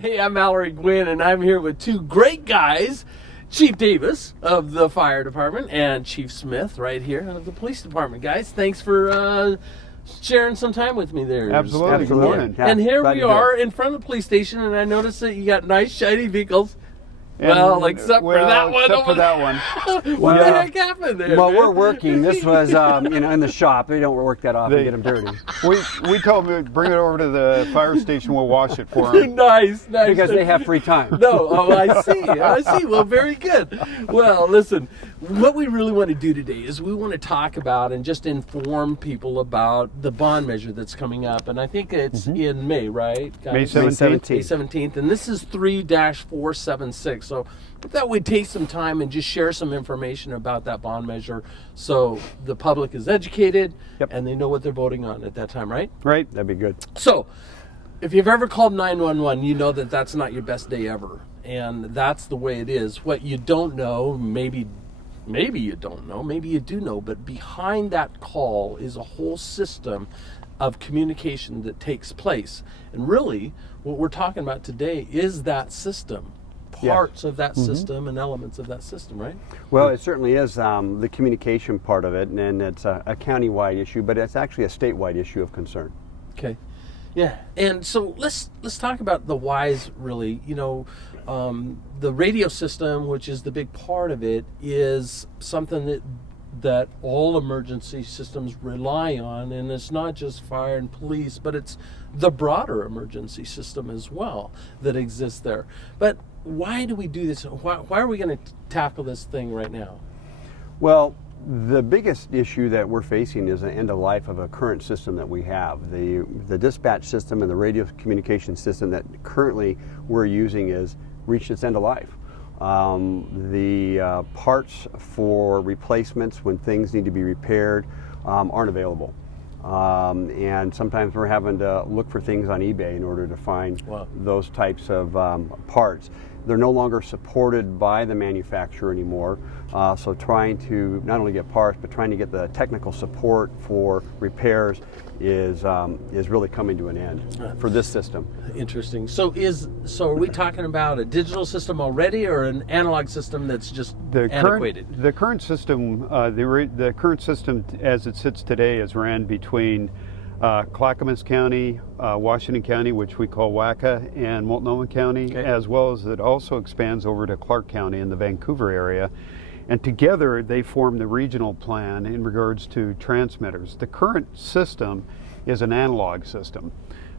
Hey, I'm Mallory Gwynn, and I'm here with two great guys, Chief Davis of the Fire Department and Chief Smith right here of the Police Department. Guys, thanks for sharing some time with me there. Absolutely. Good morning. Yeah, And here glad we to do are it. in front of the police station, and I noticed that you got nice, shiny vehicles. And, Well, except for that one. Except for that one. What the Yeah. heck happened there? Well, man? we're working. This was, in the shop. They don't work that often, get them dirty. We told them to bring it over to the fire station. We'll wash it for them. Nice. Because they have free time. No, I see. Well, very good. Well, listen, what we really want to do today is we want to talk about and just inform people about the bond measure that's coming up. And I think it's in May, right? May guys? 17th. May 17th. And this is 3-476. So if that would take some time and just share some information about that bond measure so the public is educated and they know what they're voting on at that time, right? Right. That'd be good. So, if you've ever called 911, you know that that's not your best day ever. And that's the way it is. What you don't know, maybe you don't know, maybe you do know, but behind that call is a whole system of communication that takes place. And really, what we're talking about today is that system. Parts of that system and elements of that system, right? Well, it certainly is the communication part of it, and it's a county-wide issue, but it's actually a statewide issue of concern. Okay. Yeah, and so let's talk about the whys, really. You know, the radio system, which is the big part of it, is something that all emergency systems rely on, and it's not just fire and police, but it's the broader emergency system as well that exists there. But why do we do this? Why are we going to tackle this thing right now? Well, the biggest issue that we're facing is the end of life of a current system that we have. The dispatch system and the radio communication system that currently we're using is reached its end of life. The parts for replacements when things need to be repaired aren't available. And sometimes we're having to look for things on eBay in order to find those types of parts. They're no longer supported by the manufacturer anymore. So trying to not only get parts, but trying to get the technical support for repairs is really coming to an end for this system. Interesting. So are we talking about a digital system already, or an analog system that's just antiquated? The current system, the current system as it sits today, is ran between Clackamas County, Washington County, which we call WACA, and Multnomah County, as well as it also expands over to Clark County in the Vancouver area. And together they form the regional plan in regards to transmitters. The current system is an analog system.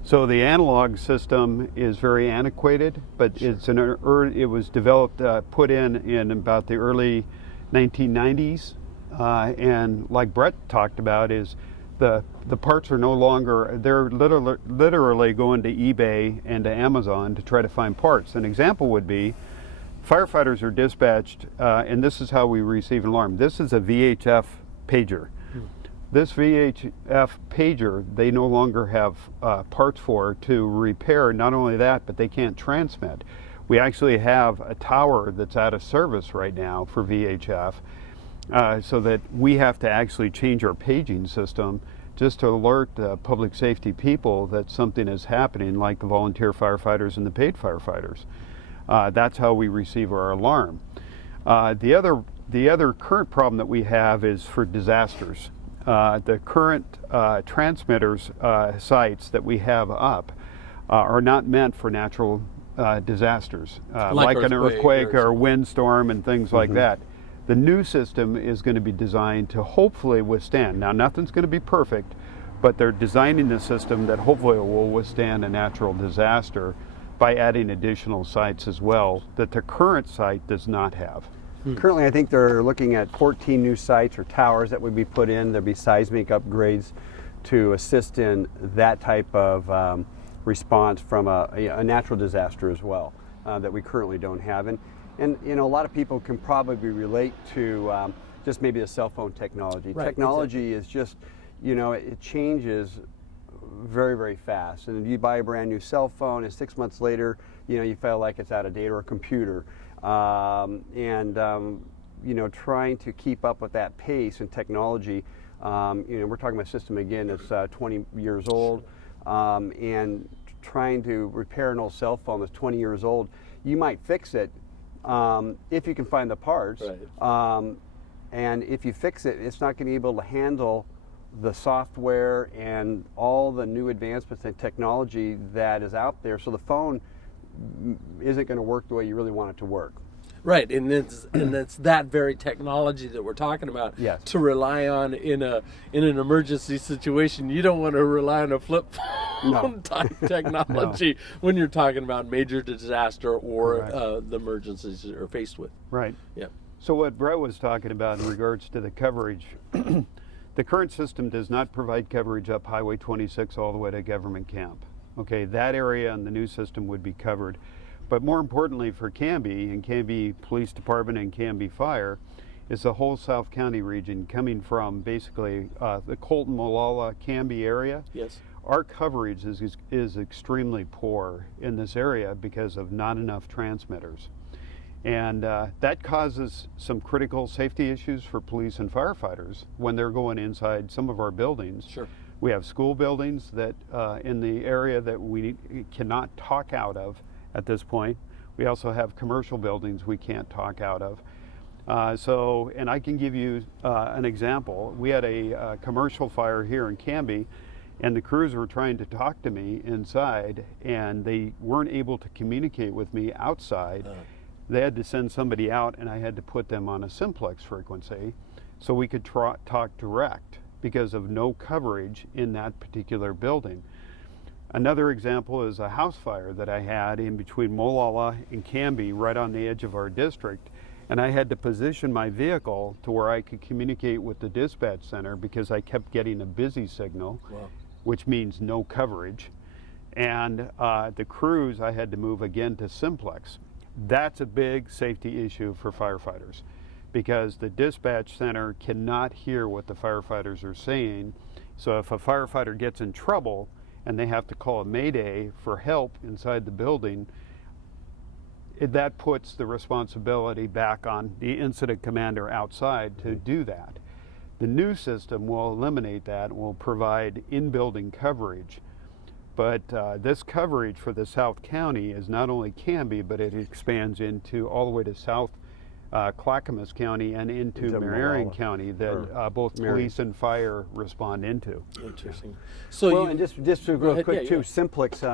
So the analog system is very antiquated, but it was developed, put in about the early 1990s. And like Brett talked about, is the parts are no longer, they're literally going to eBay and to Amazon to try to find parts. An example would be firefighters are dispatched, and this is how we receive an alarm. This is a VHF pager. This VHF pager, they no longer have parts for to repair. Not only that, but they can't transmit. We actually have a tower that's out of service right now for VHF, so that we have to actually change our paging system just to alert the public safety people that something is happening, like the volunteer firefighters and the paid firefighters. That's how we receive our alarm. The other current problem that we have is for disasters. The current transmitters sites that we have up are not meant for natural disasters, like an earthquake or a windstorm and things like that. The new system is going to be designed to hopefully withstand. Now, nothing's going to be perfect, but they're designing the system that hopefully will withstand a natural disaster by adding additional sites as well that the current site does not have. Currently, I think they're looking at 14 new sites or towers that would be put in. There'll be seismic upgrades to assist in that type of response from a natural disaster as well that we currently don't have. And you know, a lot of people can probably relate to just maybe the cell phone technology. Right, Technology is just, you know, it changes very, very fast. And if you buy a brand new cell phone and 6 months later, you know, you feel like it's out of date, or a computer. You know, trying to keep up with that pace and technology. You know, we're talking about a system again that's 20 years old, and trying to repair an old cell phone that's 20 years old, you might fix it if you can find the parts. Right. And if you fix it, it's not going to be able to handle the software and all the new advancements in technology that is out there. So the phone isn't going to work the way you really want it to work. Right, and it's that very technology that we're talking about. Yes. To rely on in an emergency situation. You don't want to rely on a flip phone type technology when you're talking about major disaster or the emergencies you're faced with. Right. Yeah. So what Brett was talking about in regards to the coverage, the current system does not provide coverage up Highway 26 all the way to Government Camp. Okay, that area on the new system would be covered. But more importantly for Canby and Canby Police Department and Canby Fire is the whole South County region coming from basically the Colton, Molalla, Canby area. Yes. Our coverage is extremely poor in this area because of not enough transmitters. And that causes some critical safety issues for police and firefighters when they're going inside some of our buildings. Sure. We have school buildings that in the area that we cannot talk out of at this point. We also have commercial buildings we can't talk out of. And I can give you an example. We had a commercial fire here in Canby, and the crews were trying to talk to me inside, and they weren't able to communicate with me outside. They had to send somebody out, and I had to put them on a Simplex frequency so we could talk direct because of no coverage in that particular building. Another example is a house fire that I had in between Molalla and Canby, right on the edge of our district, and I had to position my vehicle to where I could communicate with the dispatch center because I kept getting a busy signal, which means no coverage. And the crews, I had to move again to Simplex. That's a big safety issue for firefighters because the dispatch center cannot hear what the firefighters are saying. So if a firefighter gets in trouble and they have to call a mayday for help inside the building, that puts the responsibility back on the incident commander outside to do that. The new system will eliminate that and will provide in-building coverage. But this coverage for the South County is not only Canby, but it expands into all the way to South Clackamas County and into Marion County that both police and fire respond into. Interesting. So and just to real quick too, Simplex,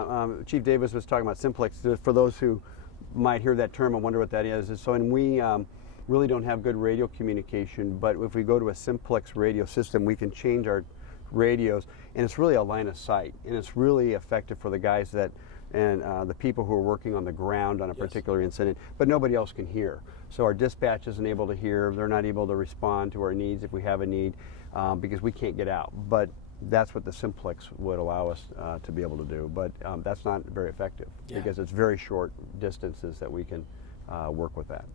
Chief Davis was talking about Simplex. For those who might hear that term and wonder what that is. So, and we really don't have good radio communication, but if we go to a Simplex radio system, we can change our radios, and it's really a line of sight, and it's really effective for the guys that and the people who are working on the ground on a particular incident, but nobody else can hear. So our dispatch isn't able to hear, they're not able to respond to our needs if we have a need because we can't get out. But that's what the Simplex would allow us to be able to do, but that's not very effective because it's very short distances that we can work with that.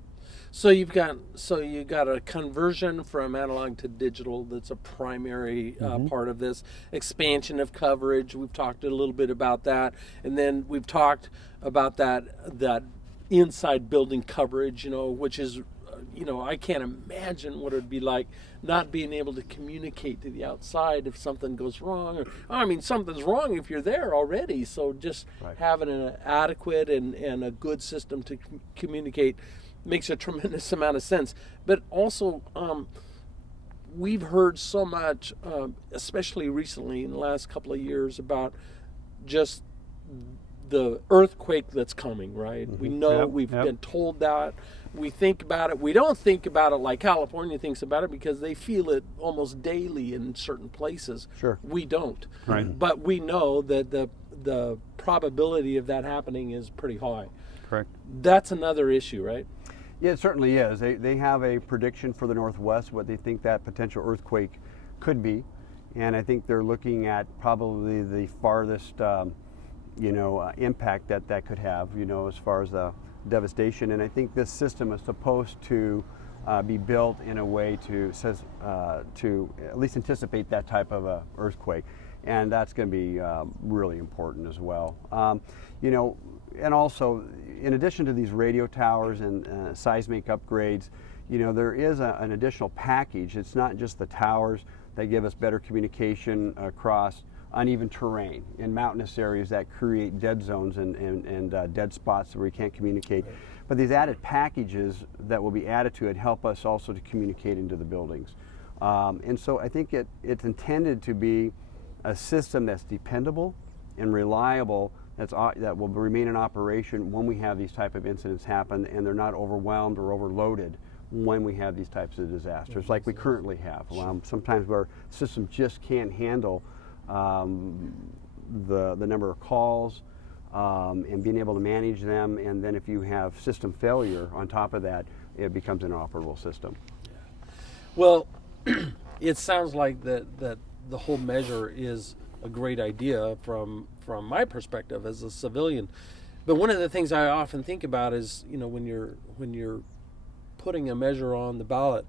So you got a conversion from analog to digital that's a primary part of this expansion of coverage. We've talked a little bit about that, and then we've talked about that inside building coverage, which is I can't imagine what it would be like not being able to communicate to the outside if something goes wrong. Something's wrong if you're there already. So just having an adequate and a good system to communicate makes a tremendous amount of sense. But also, we've heard so much, especially recently in the last couple of years, about just the earthquake that's coming, right? We know we've been told that. We think about it. We don't think about it like California thinks about it because they feel it almost daily in certain places. Sure. We don't. Right. But we know that the probability of that happening is pretty high. Correct. That's another issue, right? Yeah, it certainly is. They have a prediction for the Northwest, what they think that potential earthquake could be. And I think they're looking at probably the farthest impact that could have, as far as the devastation. And I think this system is supposed to be built in a way to at least anticipate that type of a earthquake. And that's going to be really important as well. And also, in addition to these radio towers and seismic upgrades, there is an additional package. It's not just the towers that give us better communication across uneven terrain in mountainous areas that create dead zones and dead spots where we can't communicate. Right. But these added packages that will be added to it help us also to communicate into the buildings. And so I think it's intended to be a system that's dependable and reliable, that will remain in operation when we have these type of incidents happen, and they're not overwhelmed or overloaded when we have these types of disasters like we currently have. Sometimes where systems just can't handle the number of calls and being able to manage them, and then if you have system failure on top of that, it becomes an inoperable system. Well, it sounds like that the whole measure is a great idea from my perspective as a civilian. But one of the things I often think about is, when you're putting a measure on the ballot,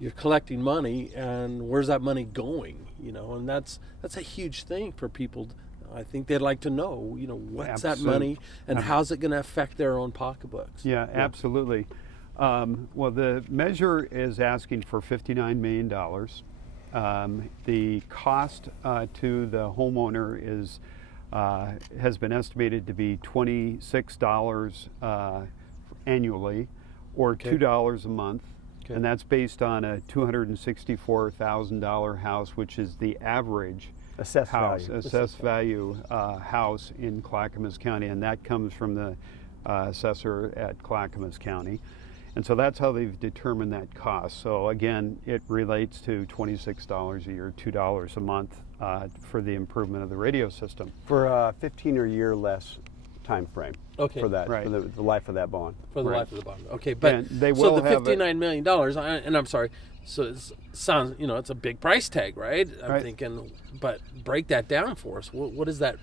you're collecting money, and where's that money going? And that's a huge thing for people. I think they'd like to know, what's that money and how's it going to affect their own pocketbooks? Yeah, absolutely. Well, the measure is asking for $59 million. The cost to the homeowner has been estimated to be $26 annually, or $2 a month. Okay. And that's based on a $264,000 house, which is the average assessed value house in Clackamas County, and that comes from the assessor at Clackamas County. And so that's how they've determined that cost. So again, it relates to $26 a year, $2 a month for the improvement of the radio system. For a 15 or year less time frame. Okay. For that, right. for the life of that bond. For the right. life of the bond. Okay, but and they will so the have $59 million, and I'm sorry, so it sounds, it's a big price tag, right? I'm thinking, but break that down for us. What does that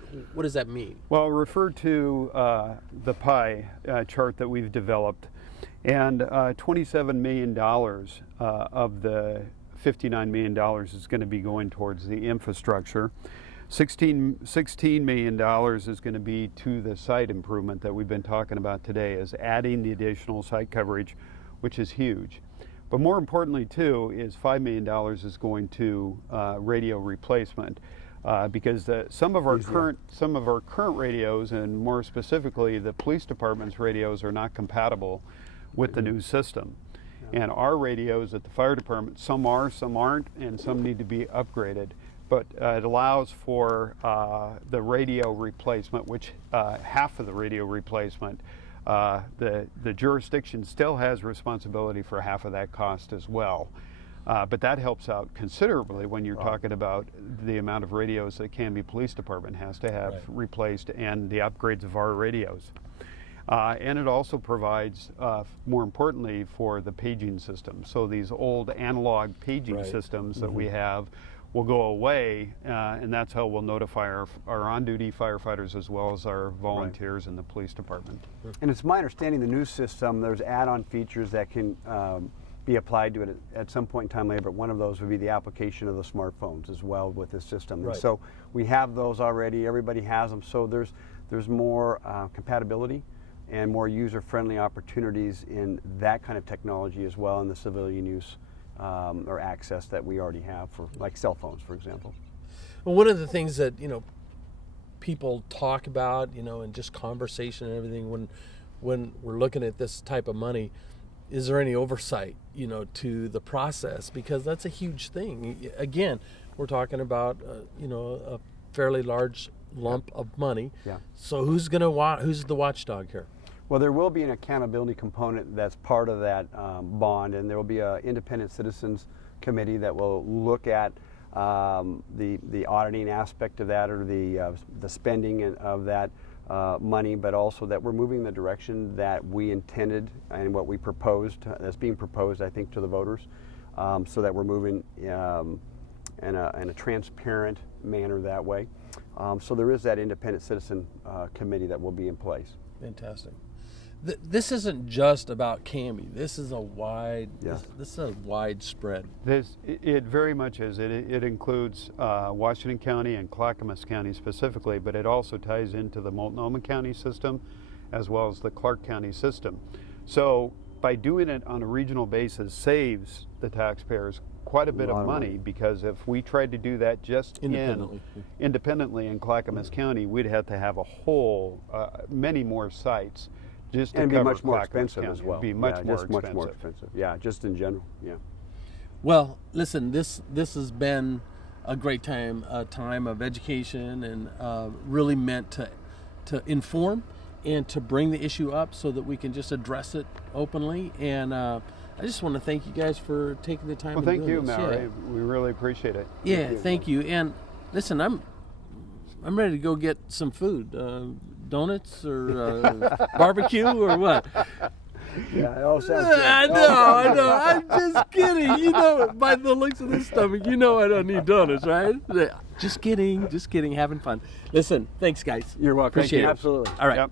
mean? Well, refer to the pie chart that we've developed, and $27 million of the $59 million is going to be going towards the infrastructure. $16 million is going to be to the site improvement that we've been talking about today, is adding the additional site coverage, which is huge. But more importantly, too, is $5 million is going to radio replacement, because some of our current radios, and more specifically the police department's radios, are not compatible with the new system. And our radios at the fire department, some are, some aren't, and some need to be upgraded. But it allows for the radio replacement, which half of the radio replacement, the jurisdiction still has responsibility for half of that cost as well. But that helps out considerably when you're talking about the amount of radios that Canby Police Department has to have replaced, and the upgrades of our radios. And it also provides, more importantly, for the paging system. So these old analog paging systems that we have will go away, and that's how we'll notify our on-duty firefighters as well as our volunteers in the police department. And it's my understanding the new system, there's add-on features that can be applied to it at some point in time later, but one of those would be the application of the smartphones as well with this system. And so we have those already, everybody has them, so there's more compatibility and more user-friendly opportunities in that kind of technology as well in the civilian use or access that we already have for, like, cell phones, for example. Well, one of the things that people talk about, and just conversation and everything when we're looking at this type of money, is there any oversight, to the process? Because that's a huge thing. Again, we're talking about a fairly large lump of money. Yeah. So who's the watchdog here? Well, there will be an accountability component that's part of that bond, and there will be an independent citizens committee that will look at the auditing aspect of that, or the spending of that money, but also that we're moving in the direction that we intended and what we proposed, that's being proposed, I think, to the voters, so that we're moving in a transparent manner that way. So there is that independent citizen committee that will be in place. Fantastic. This isn't just about Canby. This is a wide. This is a widespread. It very much is. It includes Washington County and Clackamas County specifically, but it also ties into the Multnomah County system, as well as the Clark County system. So by doing it on a regional basis, saves the taxpayers quite a bit A lot of of money, money. because if we tried to do that just independently in Clackamas County, we'd have to have a whole many more sites just to And cover be much more Clackamas expensive County. as well. It'd be much more just expensive. much more expensive. Yeah, just in general. Yeah. Well, listen, this has been a great time, a time of education, and really meant to inform and to bring the issue up so that we can just address it openly. And I just want to thank you guys for taking the time. Well, and thank doing you, this. Mallory. Yeah. We really appreciate it. Yeah, thank you. And listen, I'm ready to go get some food, donuts or barbecue or what. Yeah, it all sounds good. I know. I'm just kidding. You know, by the looks of this stomach, you know I don't need donuts, right? Just kidding. Having fun. Listen, thanks, guys. You're welcome. Appreciate it. Absolutely. All right. Yep.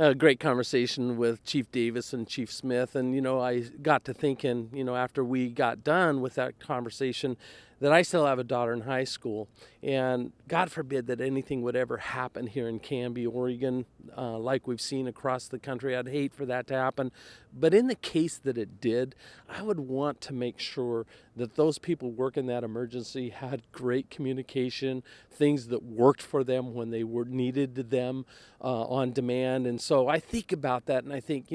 A great conversation with Chief Davis and Chief Smith. And, I got to thinking, after we got done with that conversation, that I still have a daughter in high school. And God forbid that anything would ever happen here in Canby, Oregon, like we've seen across the country. I'd hate for that to happen. But in the case that it did, I would want to make sure that those people working that emergency had great communication, things that worked for them when they needed them on demand. And so I think about that and I think,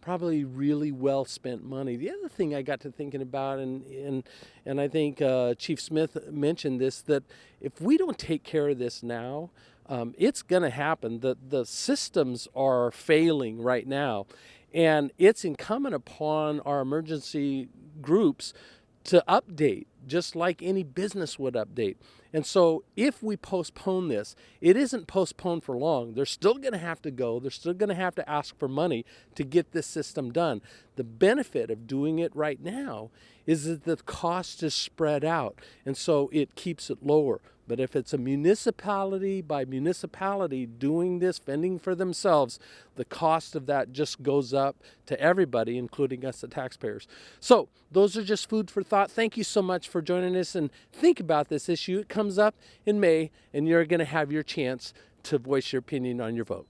probably really well spent money. The other thing I got to thinking about, and I think Chief Smith mentioned this, that if we don't take care of this now, it's going to happen. The systems are failing right now, and it's incumbent upon our emergency groups to update, just like any business would update. And so if we postpone this, it isn't postponed for long. They're still going to have to go. They're still going to have to ask for money to get this system done. The benefit of doing it right now is that the cost is spread out, and so it keeps it lower. But if it's a municipality by municipality doing this, fending for themselves, the cost of that just goes up to everybody, including us, the taxpayers. So those are just food for thought. Thank you so much for joining us, and think about this issue. It comes up in May, and you're going to have your chance to voice your opinion on your vote.